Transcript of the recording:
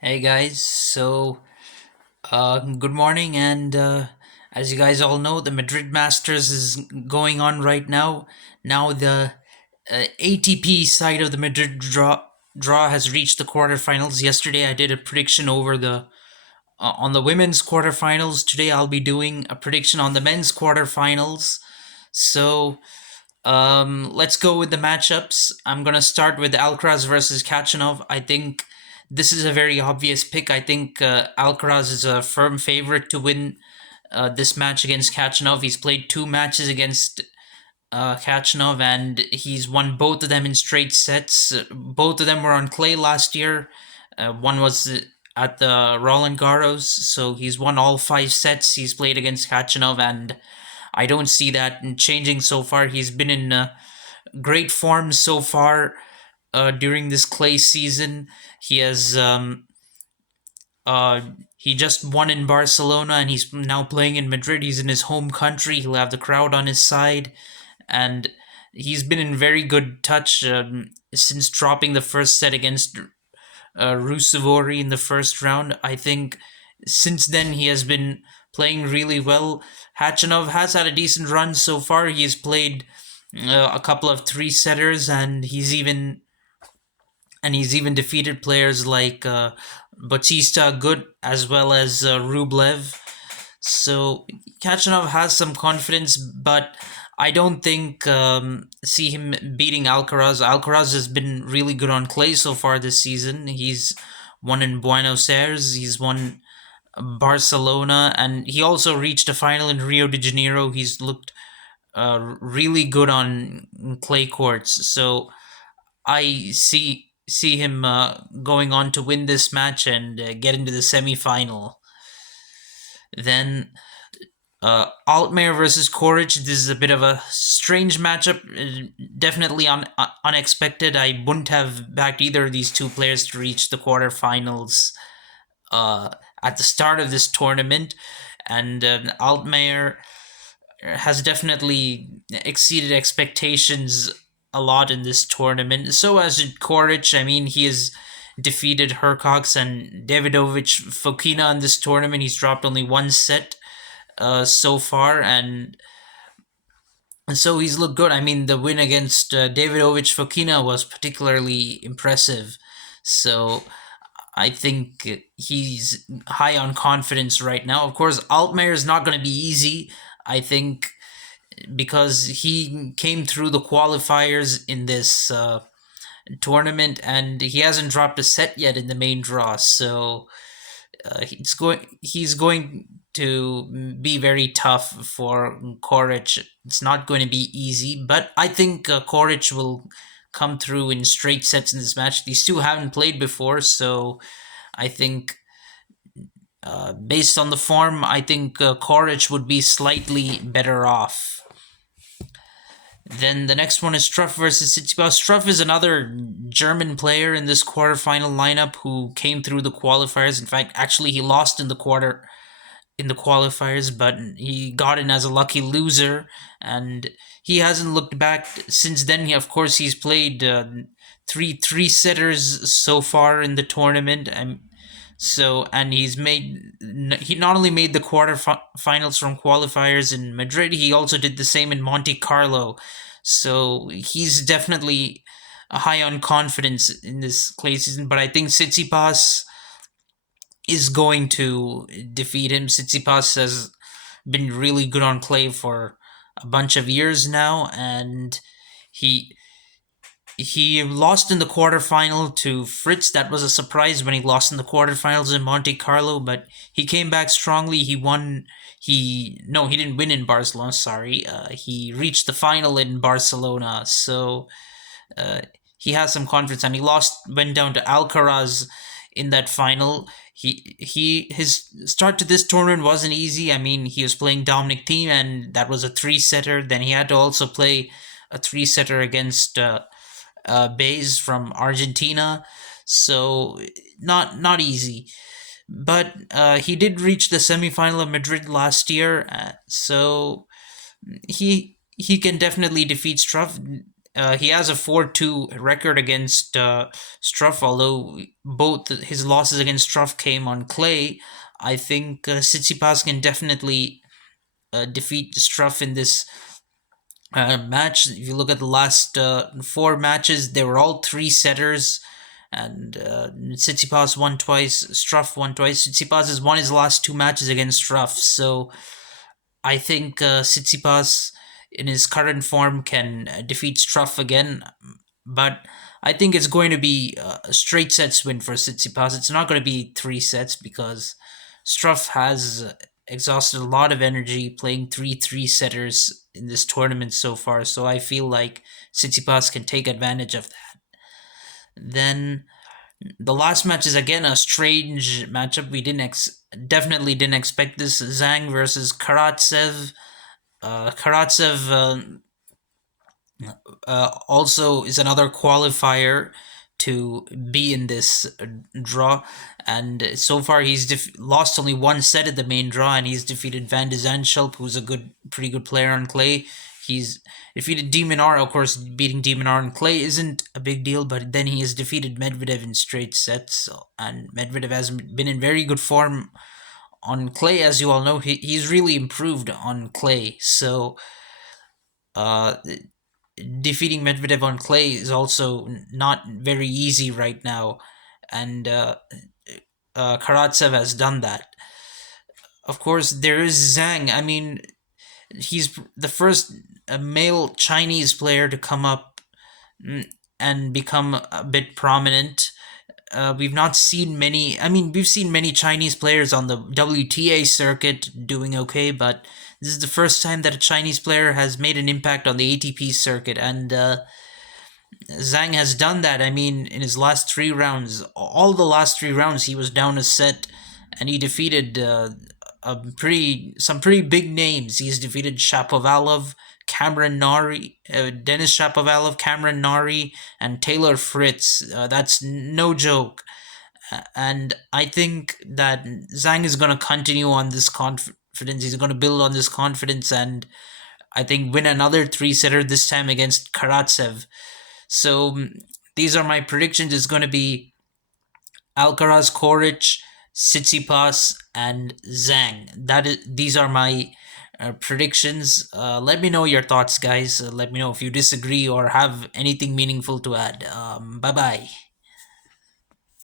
Hey guys, good morning, and as you guys all know, the Madrid Masters is going on right now. Now the ATP side of the Madrid draw has reached the quarterfinals. Yesterday, I did a prediction over the on the women's quarterfinals. Today, I'll be doing a prediction on the men's quarterfinals. So let's go with the matchups. I'm gonna start with Alcaraz versus Kachanov. I think this is a very obvious pick. I think Alcaraz is a firm favorite to win this match against Kachanov. He's played two matches against Kachanov, and he's won both of them in straight sets. Both of them were on clay last year. One was at the Roland Garros, so he's won all five sets he's played against Kachanov, and I don't see that changing so far. He's been in great form so far during this clay season. He has uh, he just won in Barcelona, and he's now playing in Madrid. He's in his home country. He'll have the crowd on his side, and he's been in very good touch since dropping the first set against Rusevori in the first round. I think since then he has been playing really well. Hachanov has had a decent run so far. He's played a couple of three setters, and he's even defeated players like Bautista Good as well as Rublev. So Kachanov has some confidence, but I don't think see him beating Alcaraz. Alcaraz has been really good on clay so far this season. He's won in Buenos Aires. He's won Barcelona, and he also reached a final in Rio de Janeiro. He's looked really good on clay courts. So I see him going on to win this match and get into the semifinal. Then Altmaier versus Koric. This is a bit of a strange matchup. Definitely unexpected. I wouldn't have backed either of these two players to reach the quarterfinals uh, at the start of this tournament. And Altmaier has definitely exceeded expectations a lot in this tournament. So has Koric. I mean, he has defeated Hercox and Davidovich Fokina in this tournament. He's dropped only one set so far, and so he's looked good. I mean, the win against Davidovich Fokina was particularly impressive. So I think he's high on confidence right now. Of course, Altmaier is not going to be easy. I think because he came through the qualifiers in this tournament and he hasn't dropped a set yet in the main draw. So he's going to be very tough for Koric. It's not going to be easy, but I think Koric will come through in straight sets in this match. These two haven't played before, so I think based on the form, I think Koric would be slightly better off. Then the next one is Struff versus Tsitsipas. Struff is another German player in this quarterfinal lineup who came through the qualifiers. In fact, actually, he lost in the qualifiers, but he got in as a lucky loser, and he hasn't looked back since then. Of course, he's played three setters so far in the tournament, and he not only made the quarterfinals from qualifiers in Madrid, he also did the same in Monte Carlo. So he's definitely high on confidence in this clay season. But I think Tsitsipas is going to defeat him. Tsitsipas has been really good on clay for a bunch of years now, and he he lost in the quarterfinal to Fritz. That was a surprise when he lost in the quarterfinals in Monte Carlo, but he came back strongly. He won. He didn't win in Barcelona. Sorry, he reached the final in Barcelona. So uh, he has some confidence, and he went down to Alcaraz in that final. His start to this tournament wasn't easy. I mean, he was playing Dominic Thiem, and that was a three setter. Then he had to also play a three setter against Baez from Argentina. So not easy. But he did reach the semifinal of Madrid last year, so he can definitely defeat Struff. he has a 4-2 record against Struff, although both his losses against Struff came on clay. I think Tsitsipas can definitely defeat Struff in this match. If you look at the last four matches, they were all three setters, and Tsitsipas won twice, Struff won twice. Tsitsipas has won his last two matches against Struff, so I think Tsitsipas in his current form can defeat Struff again, but I think it's going to be a straight sets win for Tsitsipas. It's not going to be three sets because Struff has exhausted a lot of energy playing three setters in this tournament so far. So I feel like Tsitsipas can take advantage of that. Then the last match is again a strange matchup. We definitely didn't expect this. Zhang versus Karatsev. Karatsev also is another qualifier to be in this draw, and so far he's lost only one set at the main draw, and he's defeated Van de Zandschulp, who's a pretty good player on clay. He's defeated Demonar. Of course, beating Demonar on clay isn't a big deal, but then he has defeated Medvedev in straight sets, and Medvedev has been in very good form on clay, as you all know. He's really improved on clay, so uh, defeating Medvedev on clay is also not very easy right now, and Karatsev has done that. Of course, there is Zhang. I mean, he's the first male Chinese player to come up and become a bit prominent. We've not seen many. I mean, we've seen many Chinese players on the WTA circuit doing okay, but this is the first time that a Chinese player has made an impact on the ATP circuit, and Zhang has done that. I mean, in his last three rounds, all the last three rounds, he was down a set, and he defeated some pretty big names. He's defeated Shapovalov, Cameron Norrie, Denis Shapovalov, Cameron Norrie, and Taylor Fritz. That's no joke. And I think that Zhang is going to continue on this confidence. He's going to build on this confidence, and I think win another three setter this time against Karatsev. So these are my predictions. It's going to be Alcaraz, Koric, Tsitsipas, and Zhang. These are my predictions. Let me know your thoughts, guys. Let me know if you disagree or have anything meaningful to add. Bye bye.